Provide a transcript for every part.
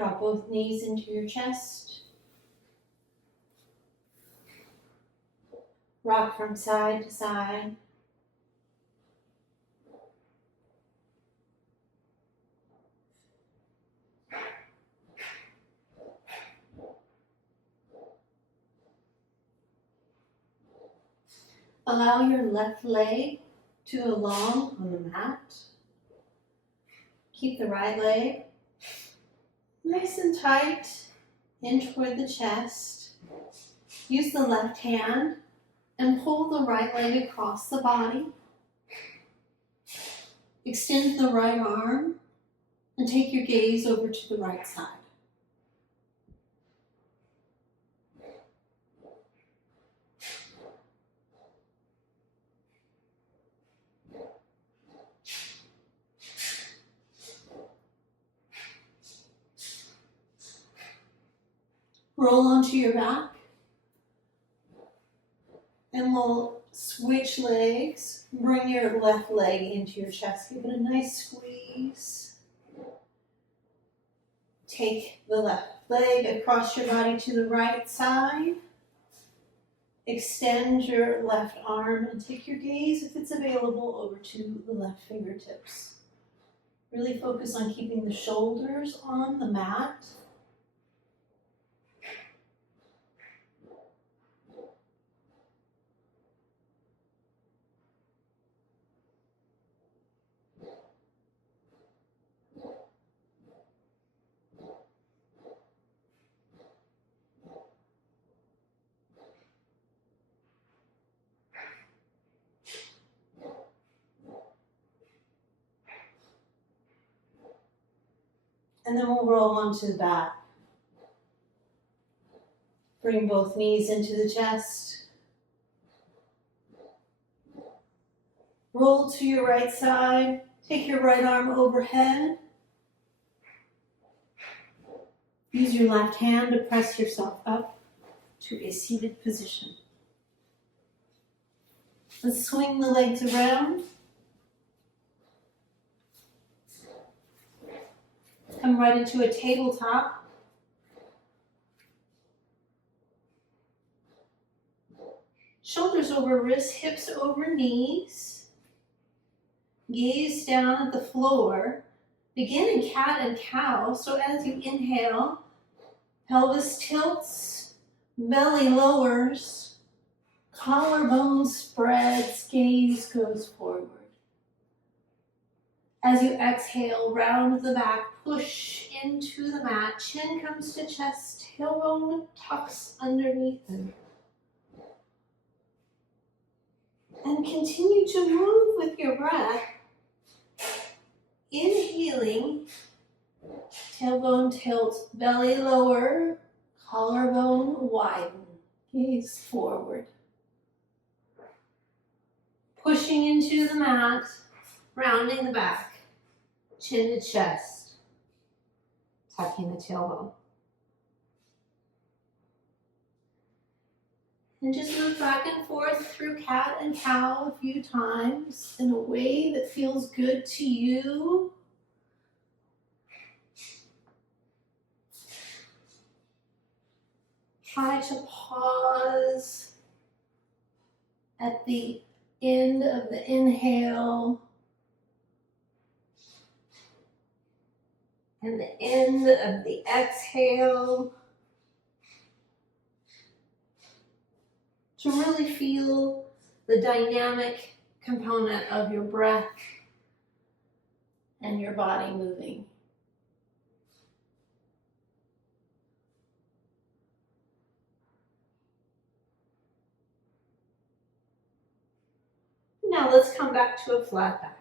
Drop both knees into your chest. Rock from side to side. Allow your left leg to go long on the mat. Keep the right leg nice and tight in toward the chest. Use the left hand and pull the right leg across the body. Extend the right arm and take your gaze over to the right side. Roll onto your back, and we'll switch legs. Bring your left leg into your chest. Give it a nice squeeze. Take the left leg across your body to the right side. Extend your left arm and take your gaze, if it's available, over to the left fingertips. Really focus on keeping the shoulders on the mat. And then we'll roll onto the back. Bring both knees into the chest. Roll to your right side. Take your right arm overhead. Use your left hand to press yourself up to a seated position. Let's swing the legs around. Come right into a tabletop. Shoulders over wrists, hips over knees. Gaze down at the floor. Begin in cat and cow. So as you inhale, pelvis tilts, belly lowers, collarbone spreads, gaze goes forward. As you exhale, round the back, push into the mat. Chin comes to chest, tailbone tucks underneath it. And continue to move with your breath. Inhaling, tailbone tilt, belly lower, collarbone widen, gaze forward. Pushing into the mat, rounding the back. Chin to chest, tucking the tailbone. And just move back and forth through cat and cow a few times in a way that feels good to you. Try to pause at the end of the inhale and the end of the exhale to really feel the dynamic component of your breath and your body moving. Now let's come back to a flat back.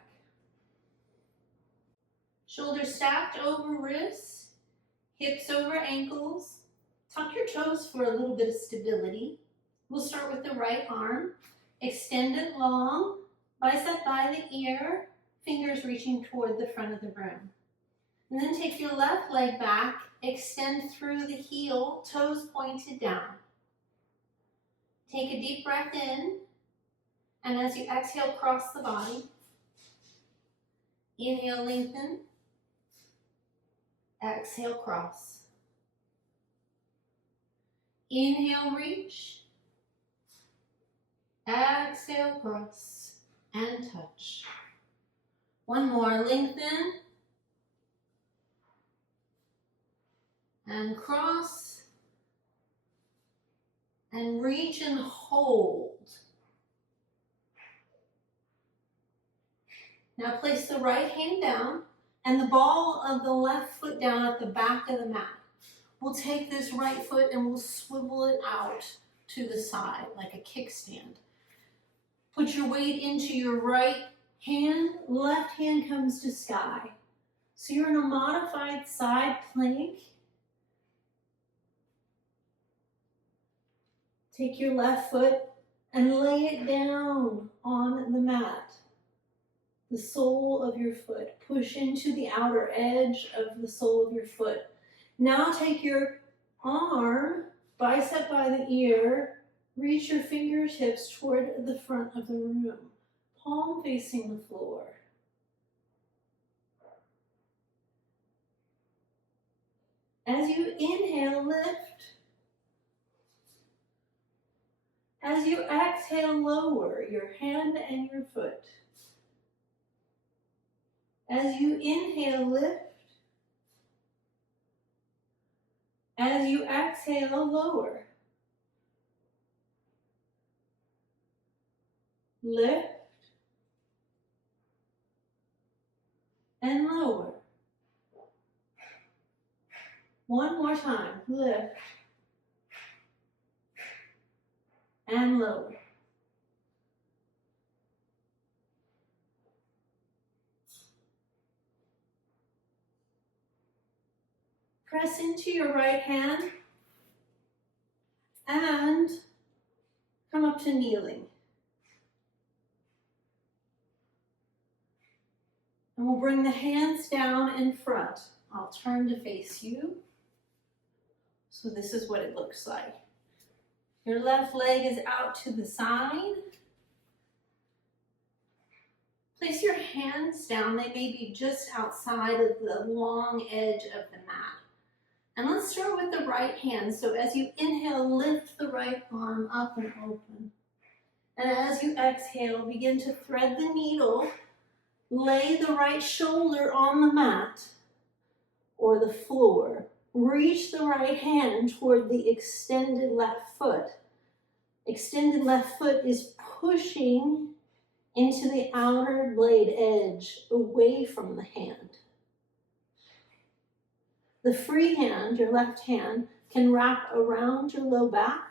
Shoulders stacked over wrists, hips over ankles. Tuck your toes for a little bit of stability. We'll start with the right arm. Extend it long, bicep by the ear, fingers reaching toward the front of the room. And then take your left leg back, extend through the heel, toes pointed down. Take a deep breath in, and as you exhale, cross the body. Inhale, lengthen. Exhale, cross. Inhale, reach. Exhale, cross and touch. One more, lengthen. And cross. And reach and hold. Now place the right hand down and the ball of the left foot down at the back of the mat. We'll take this right foot and we'll swivel it out to the side like a kickstand. Put your weight into your right hand, left hand comes to sky. So you're in a modified side plank. Take your left foot and lay it down on the mat. The sole of your foot. Push into the outer edge of the sole of your foot. Now take your arm, bicep by the ear, reach your fingertips toward the front of the room, palm facing the floor. As you inhale, lift. As you exhale, lower your hand and your foot. As you inhale, lift. As you exhale, lower. Lift and lower. One more time. Lift and lower. Press into your right hand and come up to kneeling. And we'll bring the hands down in front. I'll turn to face you. So this is what it looks like. Your left leg is out to the side. Place your hands down. They may be just outside of the long edge of the mat. And let's start with the right hand. So as you inhale, lift the right arm up and open. And as you exhale, begin to thread the needle. Lay the right shoulder on the mat or the floor. Reach the right hand toward the extended left foot. Extended left foot is pushing into the outer blade edge away from the hand. The free hand, your left hand, can wrap around your low back.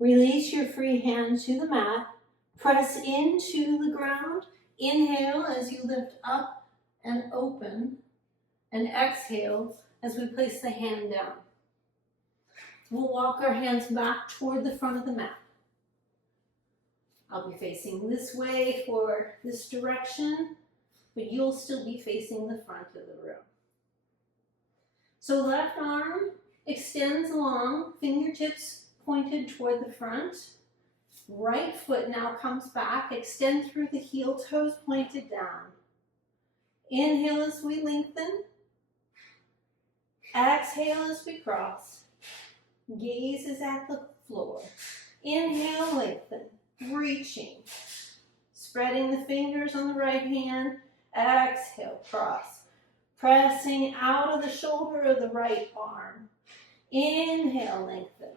Release your free hand to the mat. Press into the ground. Inhale as you lift up and open. And exhale as we place the hand down. We'll walk our hands back toward the front of the mat. I'll be facing this way for this direction, but you'll still be facing the front of the room. So left arm extends along, fingertips pointed toward the front. Right foot now comes back, extend through the heel, toes pointed down. Inhale as we lengthen. Exhale as we cross. Gaze is at the floor. Inhale, lengthen, reaching. Spreading the fingers on the right hand. Exhale, cross. Pressing out of the shoulder of the right arm. Inhale, lengthen.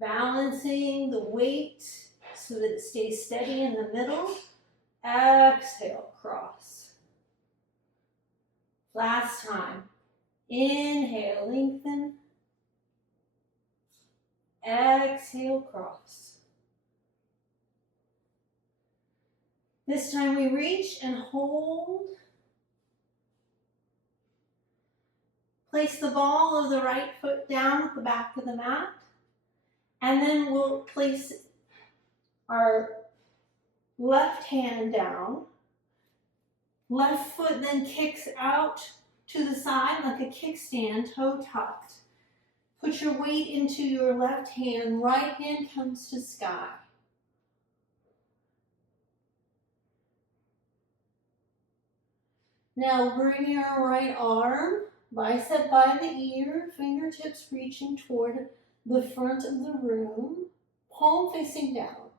Balancing the weight so that it stays steady in the middle. Exhale, cross. Last time. Inhale, lengthen. Exhale, cross. This time we reach and hold. Place the ball of the right foot down at the back of the mat. And then we'll place our left hand down. Left foot then kicks out to the side like a kickstand, toe tucked. Put your weight into your left hand. Right hand comes to sky. Now bring your right arm, bicep by the ear, fingertips reaching toward the front of the room, palm facing down.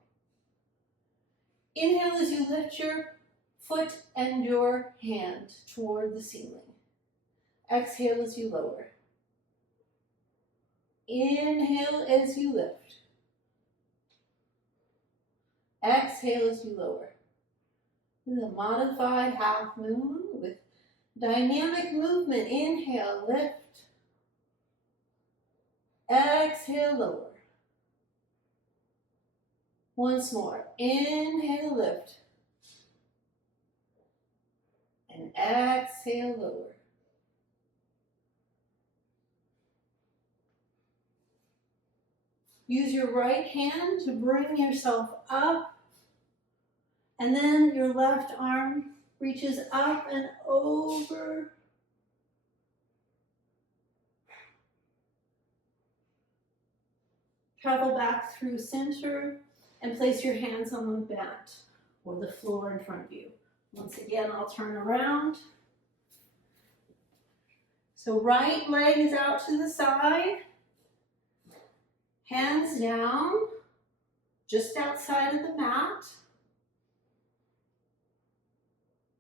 Inhale as you lift your foot and your hand toward the ceiling. Exhale as you lower. Inhale as you lift. Exhale as you lower. This is a modified half moon with dynamic movement. Inhale, lift. Exhale, lower. Once more. Inhale, lift. And exhale, lower. Use your right hand to bring yourself up. And then your left arm reaches up and over. Travel back through center and place your hands on the mat or the floor in front of you. Once again, I'll turn around. So right leg is out to the side. Hands down, just outside of the mat.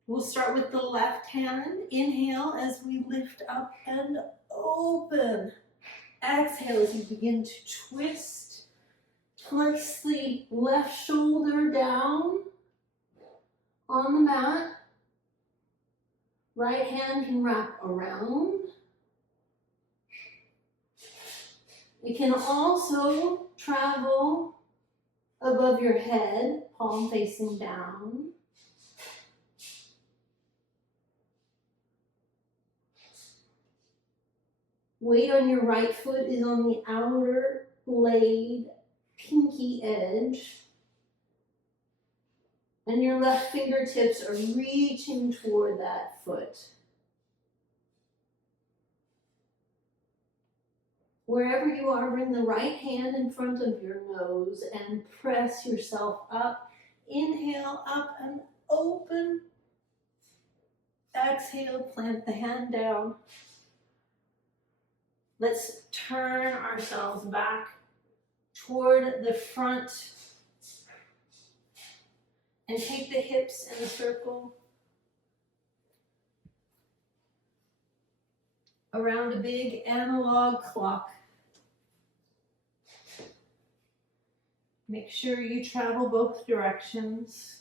We'll start with the left hand. Inhale as we lift up and open. Exhale as you begin to twist. Place the left shoulder down on the mat. Right hand can wrap around. It can also travel above your head, palm facing down. Weight on your right foot is on the outer blade, pinky edge. And your left fingertips are reaching toward that foot. Wherever you are, bring the right hand in front of your nose and press yourself up. Inhale, up and open. Exhale, plant the hand down. Let's turn ourselves back toward the front and take the hips in a circle around a big analog clock. Make sure you travel both directions.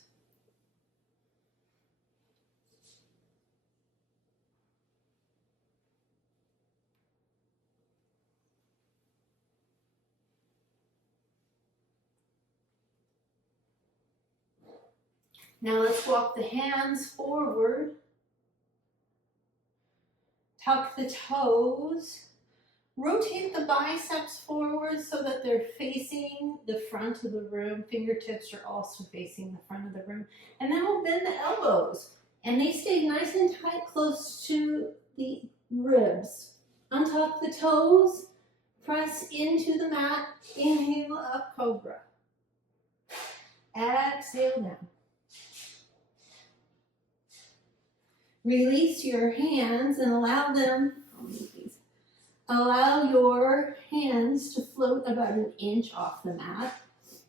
Now let's walk the hands forward. Tuck the toes. Rotate the biceps forward so that they're facing the front of the room. Fingertips are also facing the front of the room. And then we'll bend the elbows. And they stay nice and tight close to the ribs. Untuck the toes. Press into the mat. Inhale up, cobra. Exhale down. Release your hands and allow your hands to float about an inch off the mat.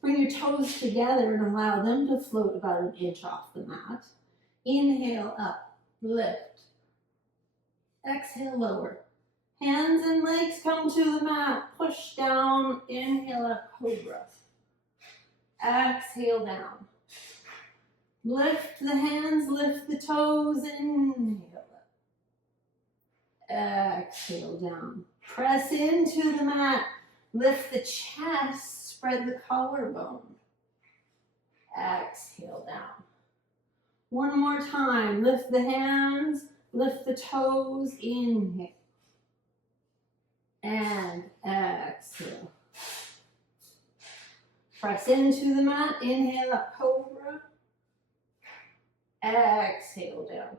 Bring your toes together and allow them to float about an inch off the mat. Inhale up, lift. Exhale, lower. Hands and legs come to the mat. Push down, inhale up, cobra. Exhale down. Lift the hands, lift the toes, inhale up. Exhale down. Press into the mat. Lift the chest, spread the collarbone. Exhale down. One more time. Lift the hands, lift the toes, inhale. And exhale. Press into the mat. Inhale up, cobra. Exhale down.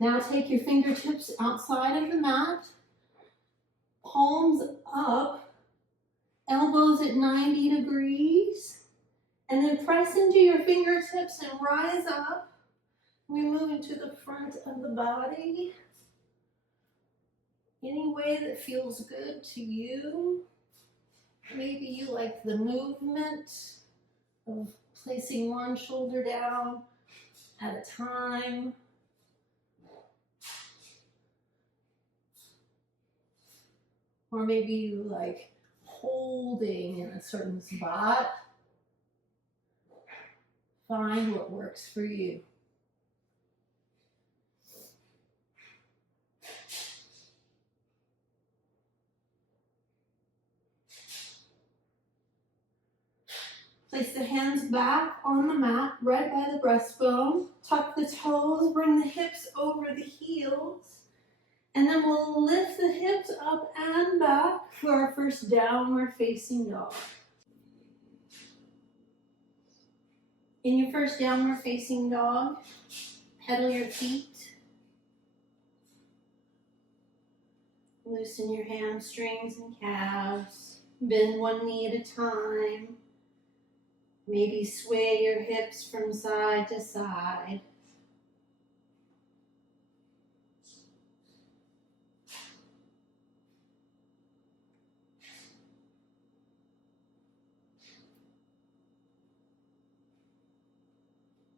Now take your fingertips outside of the mat. Palms up. Elbows at 90 degrees. And then press into your fingertips and rise up. We move into the front of the body. Any way that feels good to you. Maybe you like the movement of placing one shoulder down at a time. Or maybe you like holding in a certain spot. Find what works for you. Place the hands back on the mat, right by the breastbone. Tuck the toes, bring the hips over the heels. And then we'll lift the hips up and back for our first downward facing dog. In your first downward facing dog, pedal your feet. Loosen your hamstrings and calves. Bend one knee at a time. Maybe sway your hips from side to side.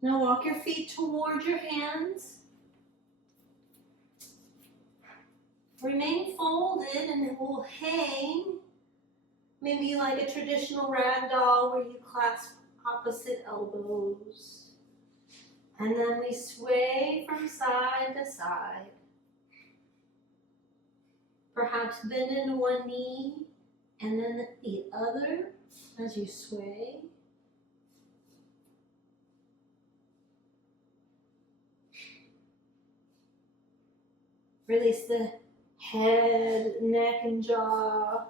Now walk your feet towards your hands. Remain folded and it will hang. Maybe like a traditional rag doll where you clasp opposite elbows. And then we sway from side to side. Perhaps bend into one knee and then the other as you sway. Release the head, neck, and jaw.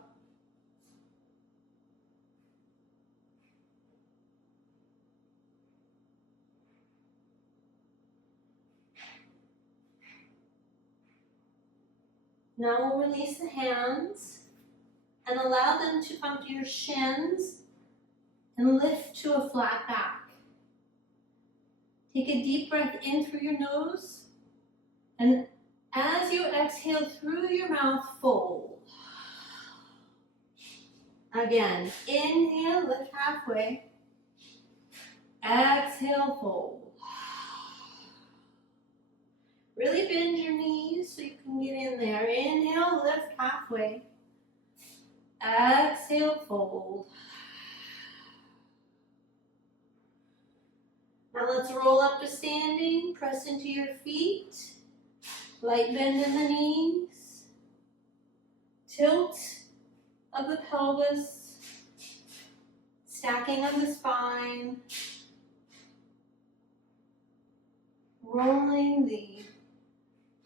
Now we'll release the hands and allow them to come to your shins and lift to a flat back. Take a deep breath in through your nose, and as you exhale through your mouth, fold. Again, inhale, lift halfway. Exhale, fold. Really bend your knees so you can get in there. Inhale, lift halfway. Exhale, fold. Now let's roll up to standing. Press into your feet. Light bend in the knees. Tilt of the pelvis. Stacking of the spine. Rolling the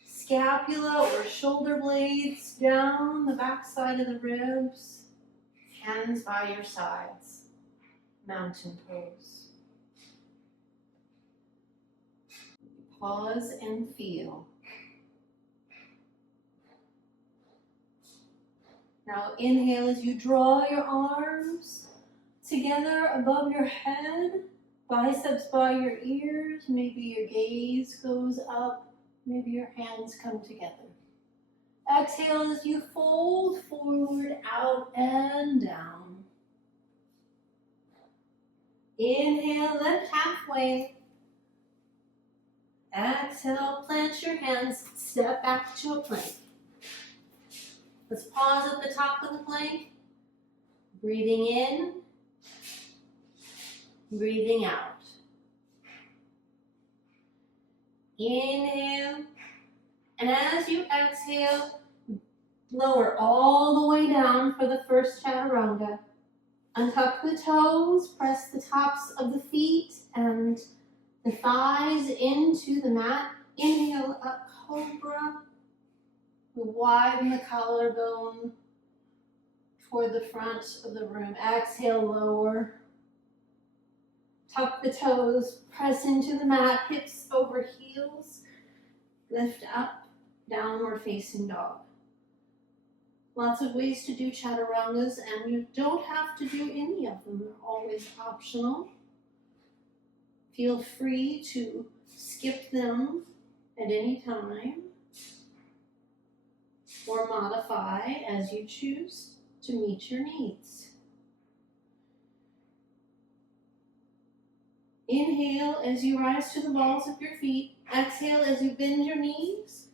scapula or shoulder blades down the back side of the ribs. Hands by your sides. Mountain pose. Pause and feel. Now inhale as you draw your arms together above your head, biceps by your ears, maybe your gaze goes up, maybe your hands come together. Exhale as you fold forward, out and down. Inhale, lift halfway. Exhale, plant your hands, step back to a plank. Let's pause at the top of the plank. Breathing in, breathing out. Inhale, and as you exhale, lower all the way down for the first chaturanga. Untuck the toes, press the tops of the feet and the thighs into the mat. Inhale, up cobra. We widen the collarbone, toward the front of the room. Exhale, lower. Tuck the toes, press into the mat, hips over heels. Lift up, downward facing dog. Lots of ways to do chaturangas, and you don't have to do any of them. They're always optional. Feel free to skip them at any time or modify as you choose to meet your needs. Inhale as you rise to the balls of your feet. Exhale as you bend your knees.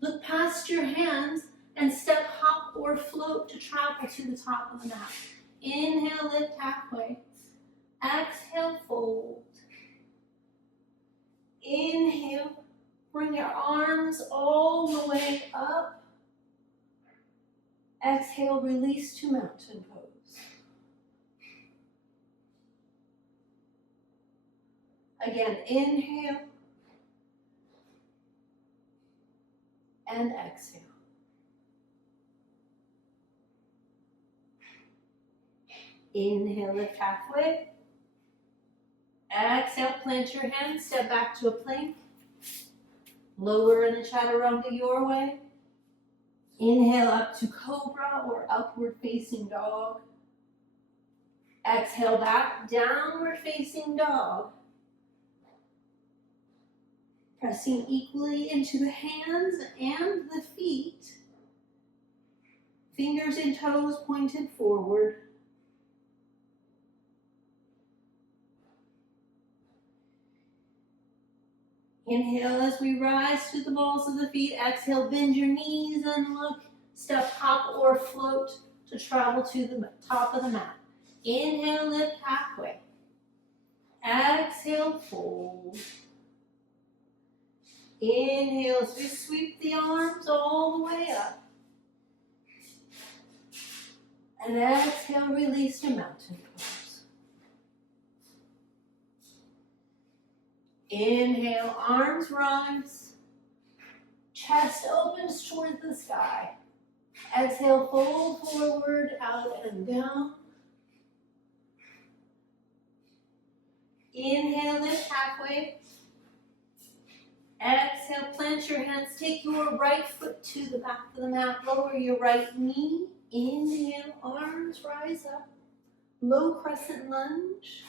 Look past your hands and step, hop, or float to travel to the top of the mat. Inhale, lift halfway. Exhale, fold. Inhale, bring your arms all the way up. Exhale, release to mountain pose. Again, inhale and exhale. Inhale, lift halfway. Exhale, plant your hands, step back to a plank. Lower in the chaturanga your way. Inhale up to cobra or upward facing dog. Exhale back, downward facing dog. Pressing equally into the hands and the feet. Fingers and toes pointed forward. Inhale as we rise to the balls of the feet. Exhale, bend your knees and look. Step, hop, or float to travel to the top of the mat. Inhale, lift halfway. Exhale, fold. Inhale as we sweep the arms all the way up. And exhale, release to mountain pose. Inhale, arms rise. Chest opens towards the sky. Exhale, fold forward, out and down. Inhale, lift halfway. Exhale, plant your hands. Take your right foot to the back of the mat. Lower your right knee. Inhale, arms rise up. Low crescent lunge.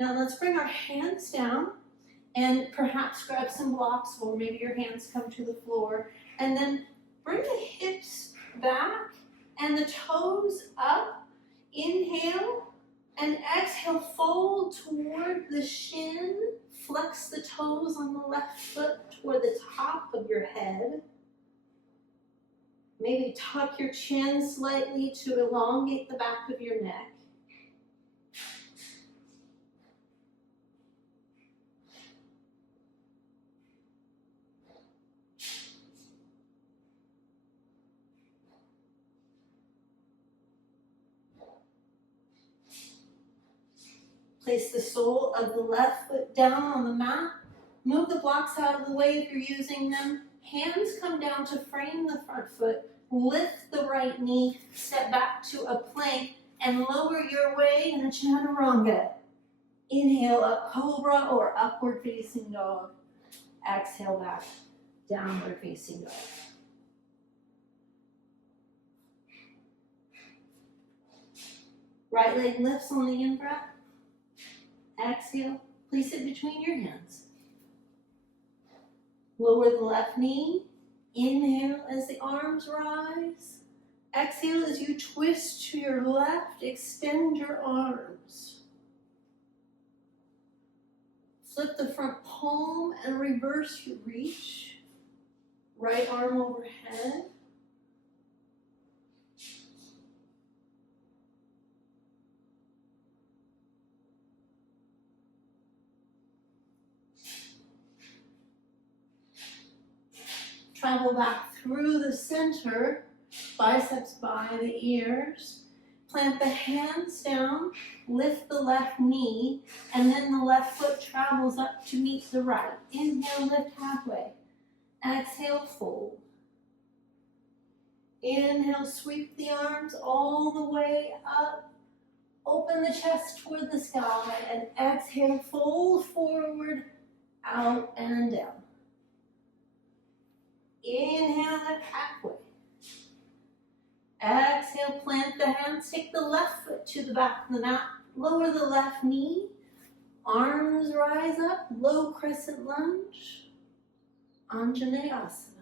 Now let's bring our hands down and perhaps grab some blocks, or maybe your hands come to the floor, and then bring the hips back and the toes up. Inhale and exhale, fold toward the shin. Flex the toes on the left foot toward the top of your head. Maybe tuck your chin slightly to elongate the back of your neck. Place the sole of the left foot down on the mat. Move the blocks out of the way if you're using them. Hands come down to frame the front foot. Lift the right knee, step back to a plank, and lower your way in a chaturanga. Inhale up, cobra or upward facing dog. Exhale back, downward facing dog. Right leg lifts on the in-breath. Exhale, place it between your hands. Lower the left knee. Inhale as the arms rise. Exhale as you twist to your left, extend your arms. Flip the front palm and reverse your reach. Right arm overhead. Travel back through the center, biceps by the ears. Plant the hands down, lift the left knee, and then the left foot travels up to meet the right. Inhale, lift halfway. Exhale, fold. Inhale, sweep the arms all the way up. Open the chest toward the sky, and exhale, fold forward, out and down. Inhale, lift halfway. Exhale, plant the hands, take the left foot to the back of the mat, lower the left knee, arms rise up, low crescent lunge, Anjaneyasana.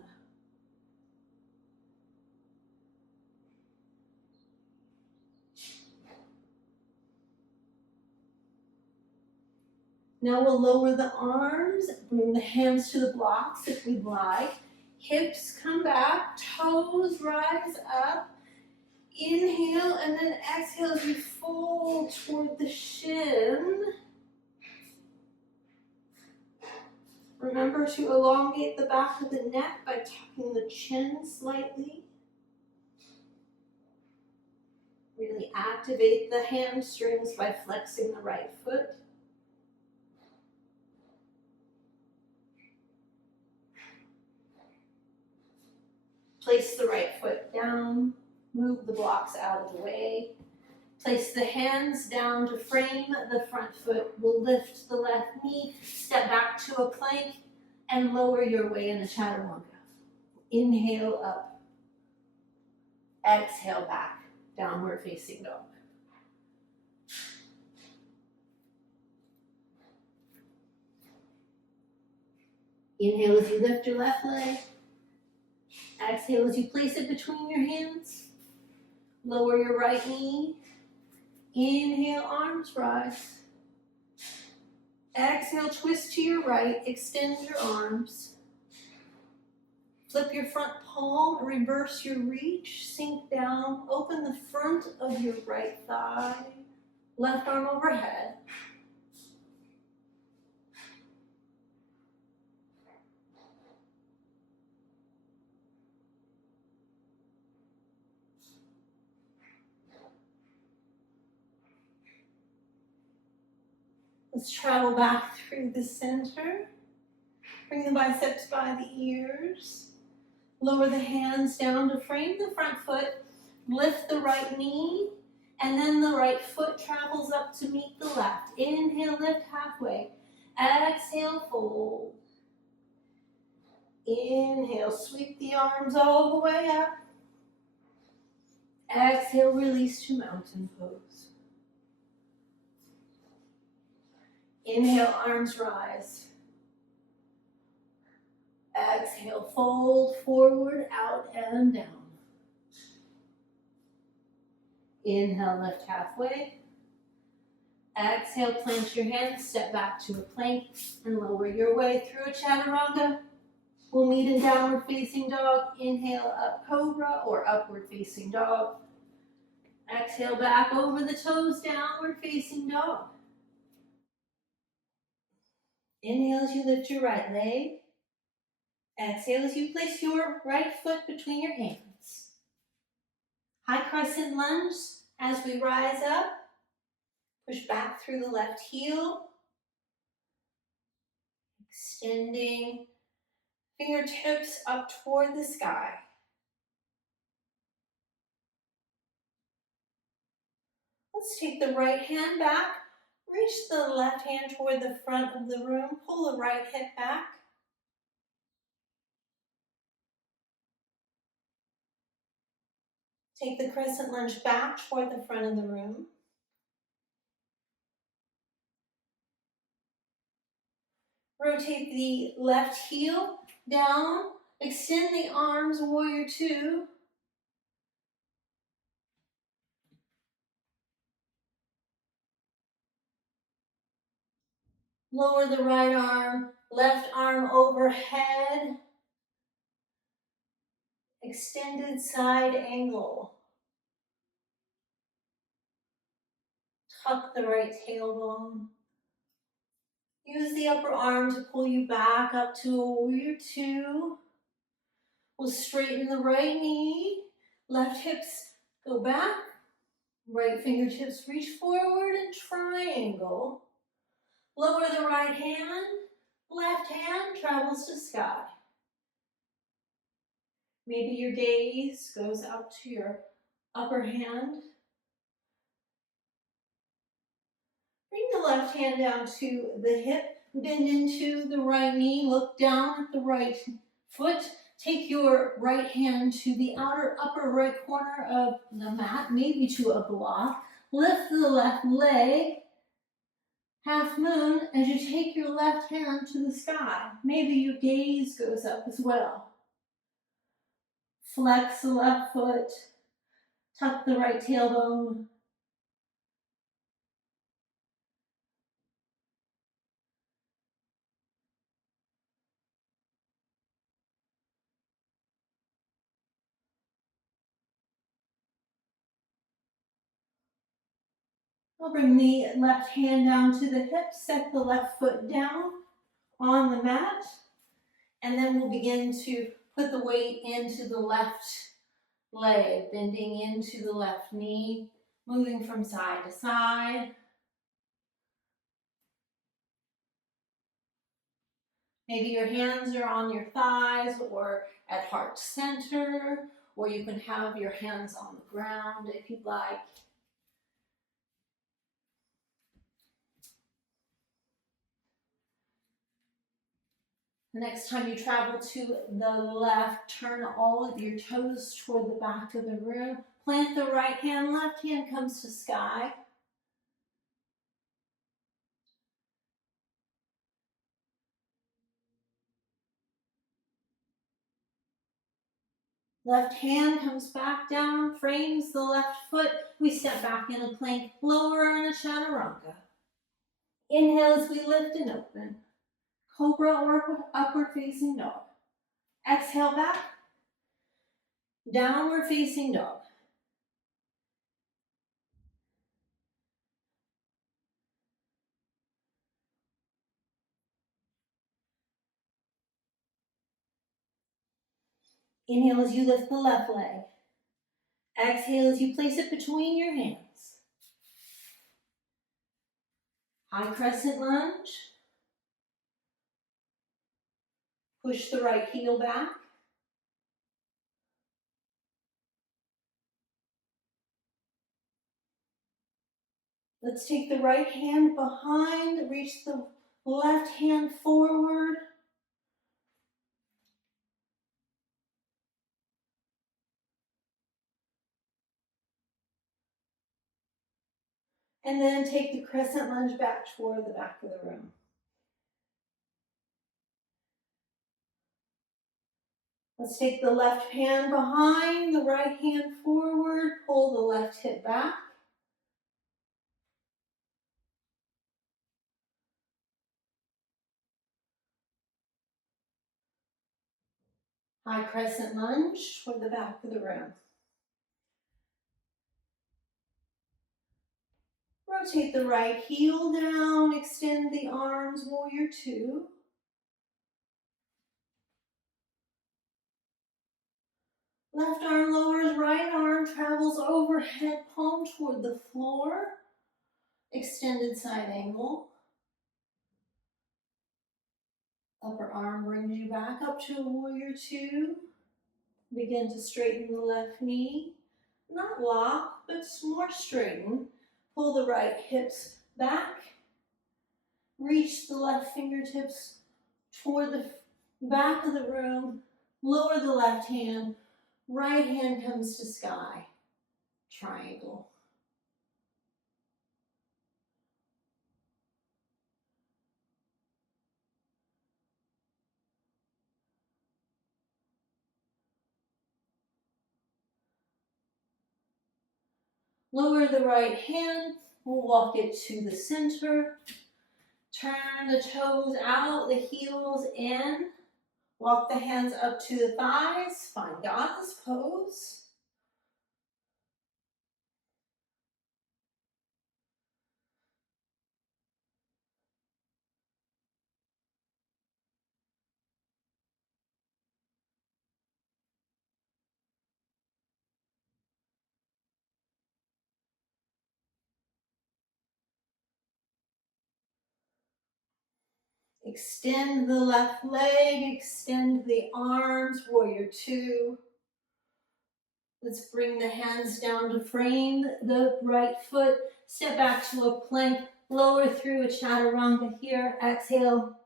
Now we'll lower the arms, bring the hands to the blocks if we'd like. Hips come back, toes rise up. Inhale and then exhale as we fold toward the shin. Remember to elongate the back of the neck by tucking the chin slightly. Really activate the hamstrings by flexing the right foot. Place the right foot down. Move the blocks out of the way. Place the hands down to frame the front foot. We'll lift the left knee, step back to a plank, and lower your way in a chaturanga. Inhale up. Exhale back, downward facing dog. Inhale as you lift your left leg. Exhale as you place it between your hands. Lower your right knee. Inhale, arms rise. Exhale, twist to your right, extend your arms. Flip your front palm, reverse your reach, sink down, open the front of your right thigh, left arm overhead. Let's travel back through the center. Bring the biceps by the ears. Lower the hands down to frame the front foot. Lift the right knee. And then the right foot travels up to meet the left. Inhale, lift halfway. Exhale, fold. Inhale, sweep the arms all the way up. Exhale, release to mountain pose. Inhale, arms rise. Exhale, fold forward, out and down. Inhale, lift halfway. Exhale, plant your hands, step back to a plank, and lower your way through a chaturanga. We'll meet in downward facing dog. Inhale, up cobra or upward facing dog. Exhale, back over the toes, downward facing dog. Inhale as you lift your right leg. Exhale as you place your right foot between your hands. High crescent lunge as we rise up. Push back through the left heel. Extending fingertips up toward the sky. Let's take the right hand back. Reach the left hand toward the front of the room. Pull the right hip back. Take the crescent lunge back toward the front of the room. Rotate the left heel down. Extend the arms, warrior two. Lower the right arm, left arm overhead. Extended side angle. Tuck the right tailbone. Use the upper arm to pull you back up to a warrior two. We'll straighten the right knee. Left hips go back. Right fingertips reach forward and triangle. Lower the right hand, left hand travels to sky. Maybe your gaze goes up to your upper hand. Bring the left hand down to the hip, bend into the right knee, look down at the right foot. Take your right hand to the outer upper right corner of the mat, maybe to a block. Lift the left leg, half moon, as you take your left hand to the sky. Maybe your gaze goes up as well. Flex the left foot, tuck the right tailbone. I'll bring the left hand down to the hip, set the left foot down on the mat, and then we'll begin to put the weight into the left leg, bending into the left knee, moving from side to side. Maybe your hands are on your thighs or at heart center, or you can have your hands on the ground if you'd like. The next time you travel to the left, turn all of your toes toward the back of the room. Plant the right hand, left hand comes to sky. Left hand comes back down, frames the left foot. We step back in a plank, lower in a chaturanga. Inhale as we lift and open. Cobra or upward facing dog. Exhale back, downward facing dog. Inhale as you lift the left leg. Exhale as you place it between your hands. High crescent lunge. Push the right heel back. Let's take the right hand behind, reach the left hand forward. And then take the crescent lunge back toward the back of the room. Let's take the left hand behind, the right hand forward, pull the left hip back. High crescent lunge toward the back of the room. Rotate the right heel down, extend the arms, warrior two. Left arm lowers, right arm travels overhead, palm toward the floor. Extended side angle. Upper arm brings you back up to a warrior two. Begin to straighten the left knee. Not lock, but more straighten. Pull the right hips back. Reach the left fingertips toward the back of the room. Lower the left hand. Right hand comes to sky. Triangle. Lower the right hand. We'll walk it to the center. Turn the toes out, the heels in. Walk the hands up to the thighs. Find God's pose. Extend the left leg, extend the arms, warrior two. Let's bring the hands down to frame the right foot. Step back to a plank, lower through a chaturanga here. Exhale,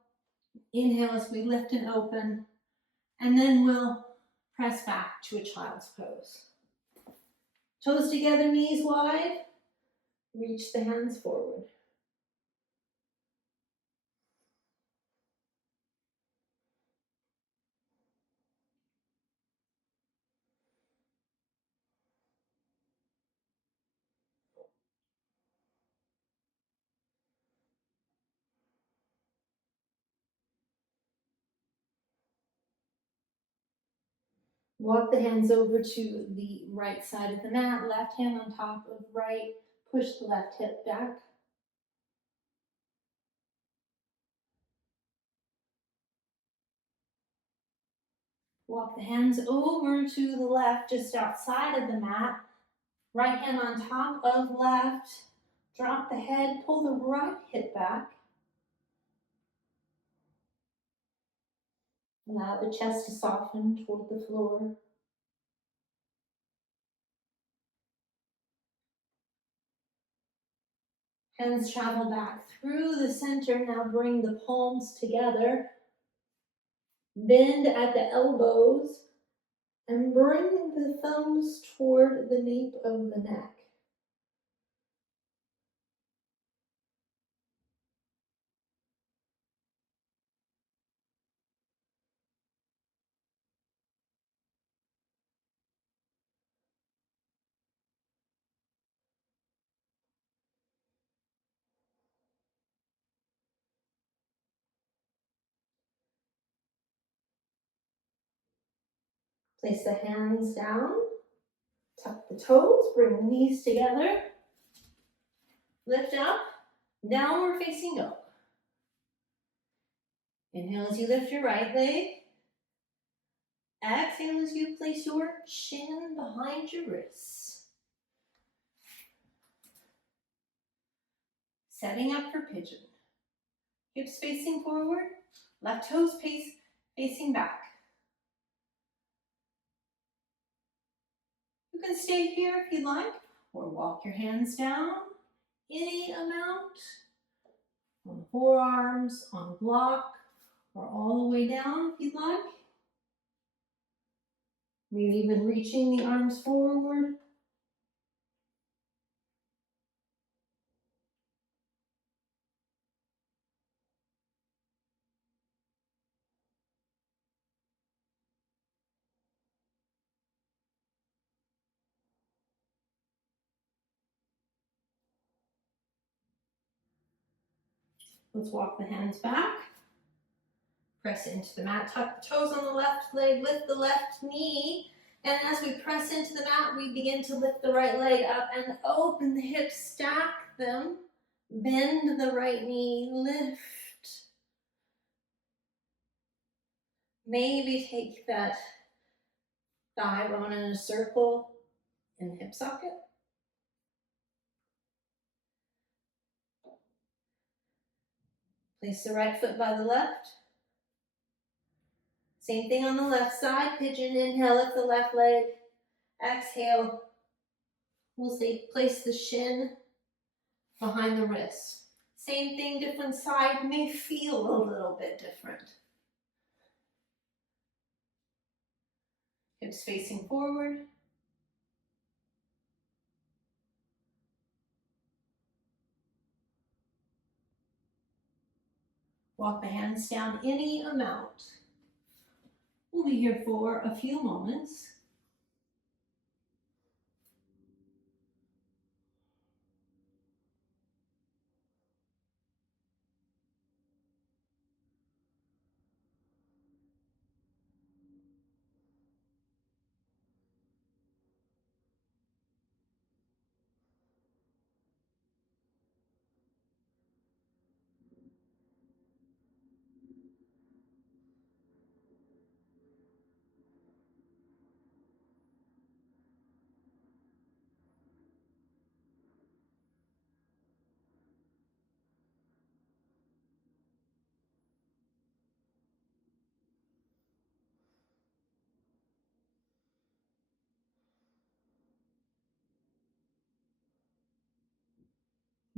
inhale as we lift and open. And then we'll press back to a child's pose. Toes together, knees wide. Reach the hands forward. Walk the hands over to the right side of the mat, left hand on top of right. Push the left hip back. Walk the hands over to the left, just outside of the mat. Right hand on top of left. Drop the head, pull the right hip back. Allow the chest to soften toward the floor. Hands travel back through the center. Now bring the palms together. Bend at the elbows and bring the thumbs toward the nape of the neck. Place the hands down, tuck the toes, bring the knees together, lift up, downward facing dog. Inhale as you lift your right leg. Exhale as you place your shin behind your wrists. Setting up for pigeon. Hips facing forward, left toes facing back. You can stay here if you like, or walk your hands down any amount, on forearms, on block, or all the way down if you'd like. Maybe even reaching the arms forward. Let's walk the hands back. Press into the mat, tuck the toes on the left leg, lift the left knee. And as we press into the mat, we begin to lift the right leg up and open the hips, stack them, bend the right knee, lift. Maybe take that thigh bone in a circle in the hip socket. Place the right foot by the left. Same thing on the left side. Pigeon, inhale, lift the left leg. Exhale. We'll say place the shin behind the wrist. Same thing, different side. May feel a little bit different. Hips facing forward. Walk the hands down any amount. We'll be here for a few moments.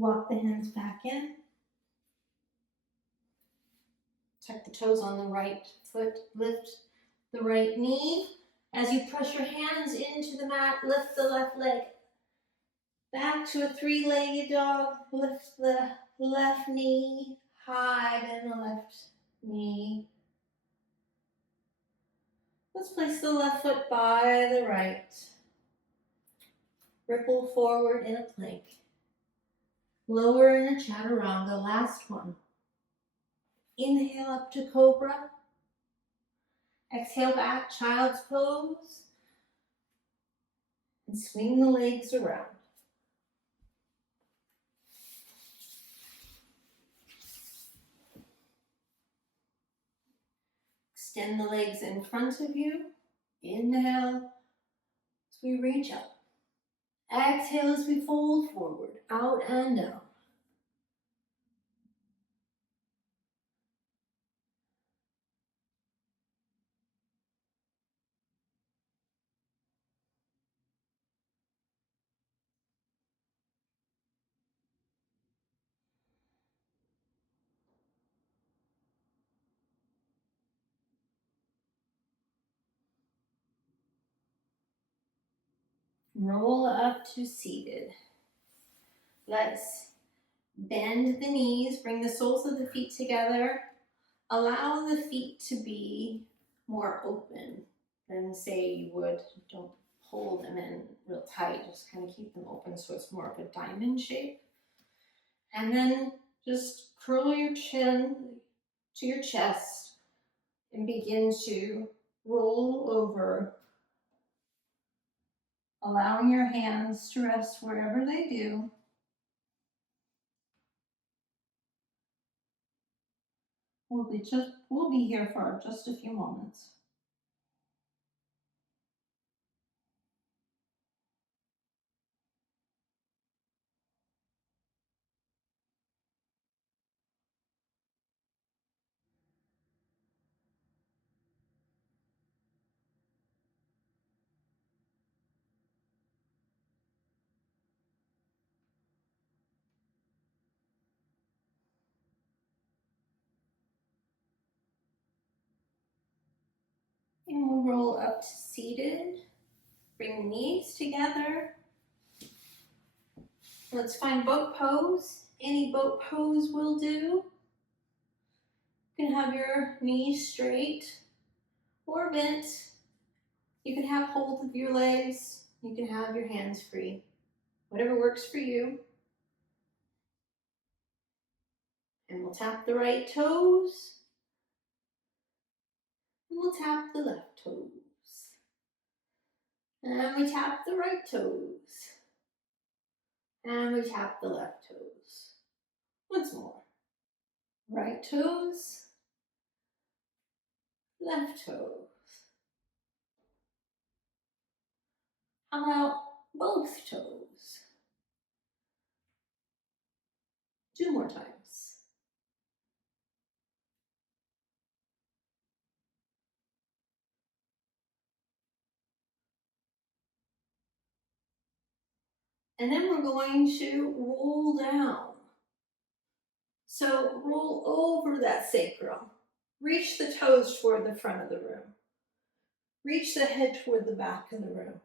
Walk the hands back in. Tuck the toes on the right foot. Lift the right knee. As you press your hands into the mat, lift the left leg back to a three-legged dog. Lift the left knee high, bend the left knee. Let's place the left foot by the right. Ripple forward in a plank. Lower in a chaturanga, last one. Inhale up to cobra. Exhale back, child's pose. And swing the legs around. Extend the legs in front of you. Inhale as we reach up. Exhale as we fold forward, out and down. Roll up to seated. Let's bend the knees, bring the soles of the feet together. Allow the feet to be more open than say you would. Don't pull them in real tight, just kind of keep them open so it's more of a diamond shape. And then just curl your chin to your chest and begin to roll over, allowing your hands to rest wherever they do. We'll be here for just a few moments. And we'll roll up to seated. Bring the knees together. Let's find boat pose. Any boat pose will do. You can have your knees straight or bent. You can have hold of your legs. You can have your hands free. Whatever works for you. And we'll tap the right toes. And we'll tap the left toes. And we tap the right toes. And we tap the left toes. Once more. Right toes. Left toes. How about both toes? 2 more times. And then we're going to roll down. So roll over that sacrum. Reach the toes toward the front of the room. Reach the head toward the back of the room.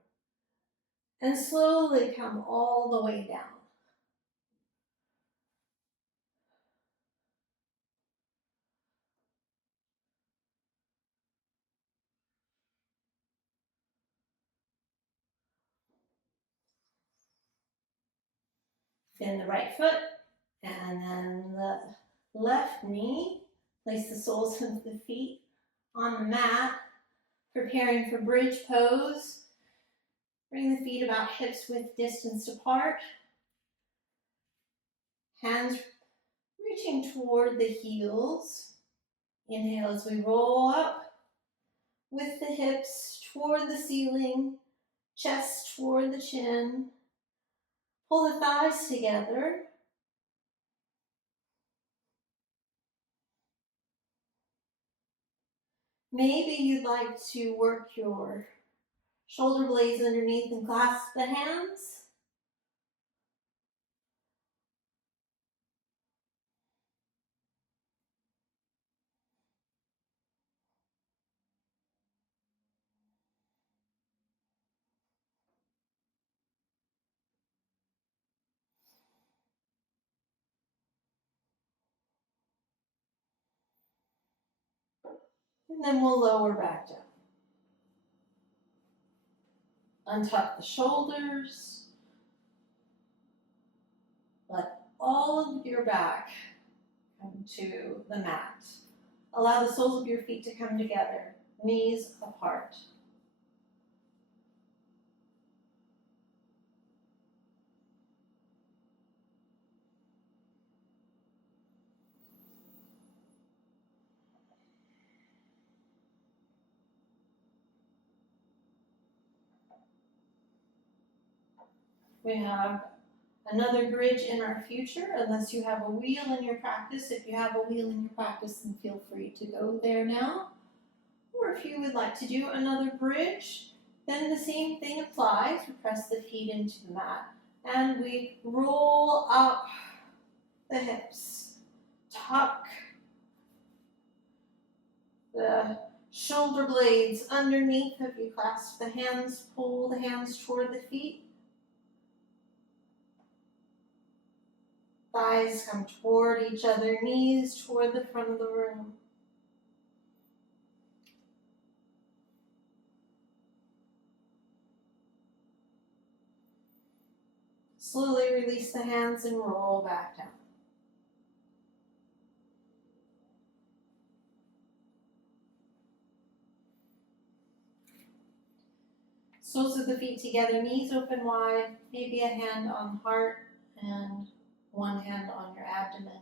And slowly come all the way down. Bend the right foot and then the left knee. Place the soles of the feet on the mat, preparing for bridge pose. Bring the feet about hips width distance apart. Hands reaching toward the heels. Inhale as we roll up with the hips toward the ceiling, chest toward the chin. Pull the thighs together. Maybe you'd like to work your shoulder blades underneath and clasp the hands. And then we'll lower back down. Untuck the shoulders. Let all of your back come to the mat. Allow the soles of your feet to come together, knees apart. We have another bridge in our future, unless you have a wheel in your practice. If you have a wheel in your practice, then feel free to go there now. Or if you would like to do another bridge, then the same thing applies. We press the feet into the mat and we roll up the hips. Tuck the shoulder blades underneath of you. Clasp the hands, pull the hands toward the feet. Thighs come toward each other, knees toward the front of the room. Slowly release the hands and roll back down. Soles of the feet together, knees open wide, maybe a hand on the heart and one hand on your abdomen.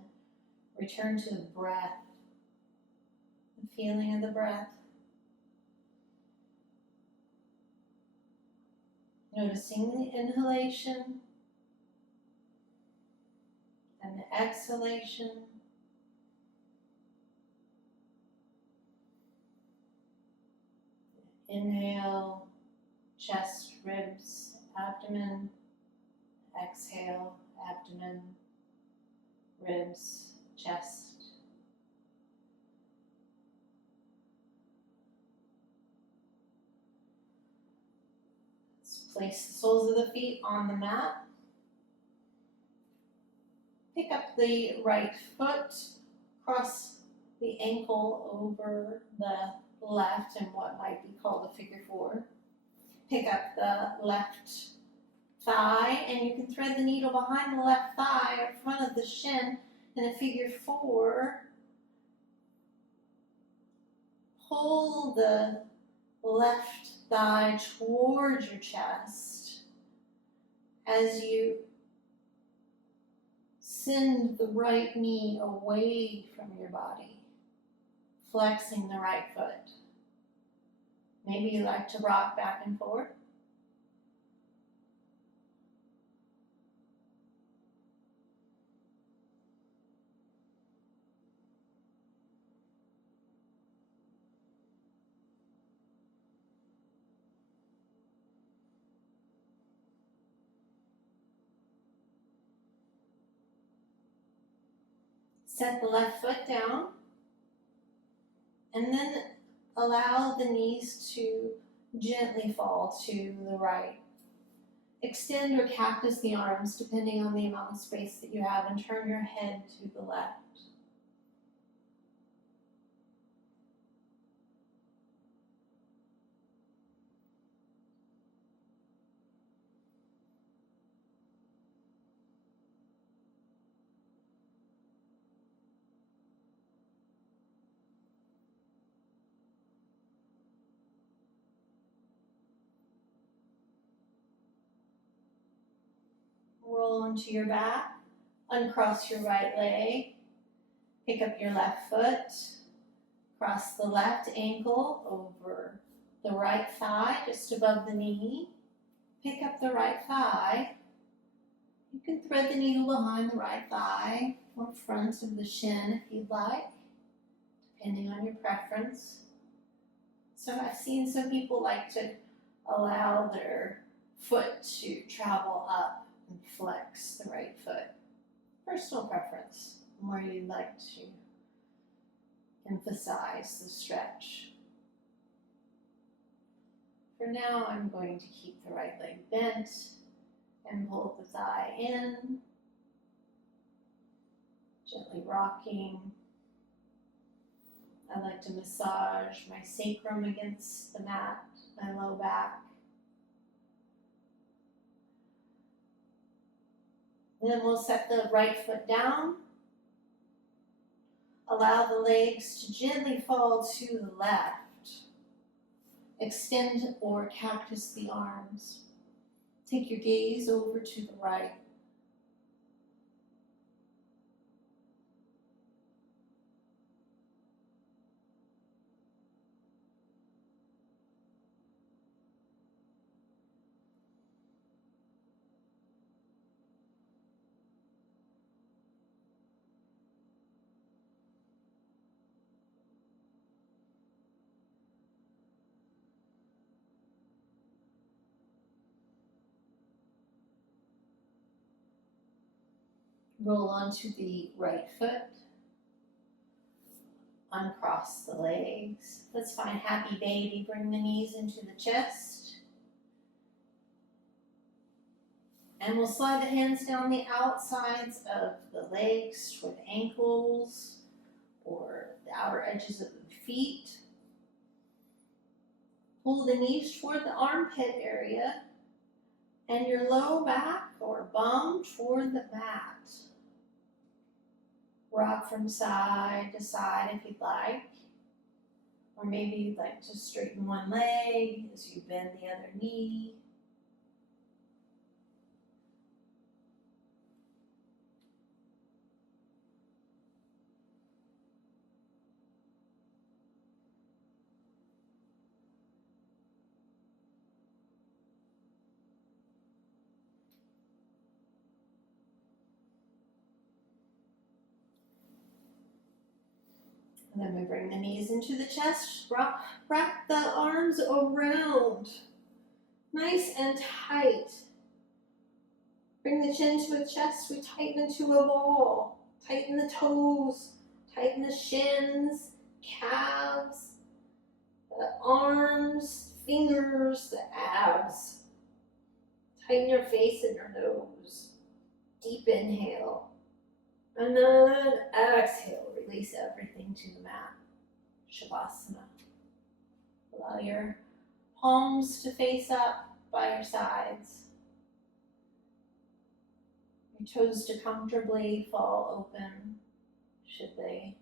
Return to the breath, the feeling of the breath. Noticing the inhalation and the exhalation. Inhale, chest, ribs, abdomen. Exhale, abdomen, ribs, chest. Let's place the soles of the feet on the mat. Pick up the right foot, cross the ankle over the left in what might be called a figure four. Pick up the left thigh, and you can thread the needle behind the left thigh or front of the shin in a figure four. Pull the left thigh towards your chest as you send the right knee away from your body, flexing the right foot. Maybe you like to rock back and forth. Set the left foot down, and then allow the knees to gently fall to the right. Extend or cactus the arms depending on the amount of space that you have, and turn your head to the left. Roll onto your back, uncross your right leg, pick up your left foot, cross the left ankle over the right thigh just above the knee, pick up the right thigh. You can thread the needle behind the right thigh or front of the shin if you'd like, depending on your preference. So I've seen some people like to allow their foot to travel up and flex the right foot. Personal preference, where you'd like to emphasize the stretch. For now, I'm going to keep the right leg bent and pull the thigh in, gently rocking, I like to massage my sacrum against the mat, my low back. Then we'll set the right foot down. Allow the legs to gently fall to the left. Extend or cactus the arms. Take your gaze over to the right. Roll onto the right foot. Uncross the legs. Let's find happy baby. Bring the knees into the chest. And we'll slide the hands down the outsides of the legs toward the ankles or the outer edges of the feet. Pull the knees toward the armpit area and your low back or bum toward the mat. Rock from side to side if you'd like. Or maybe you'd like to straighten one leg as you bend the other knee. And then we bring the knees into the chest, wrap the arms around, nice and tight. Bring the chin to the chest, we tighten into a ball. Tighten the toes, tighten the shins, calves, the arms, fingers, the abs. Tighten your face and your nose. Deep inhale. And then exhale, release everything to the mat. Shavasana. Allow your palms to face up by your sides. Your toes to comfortably fall open, should they.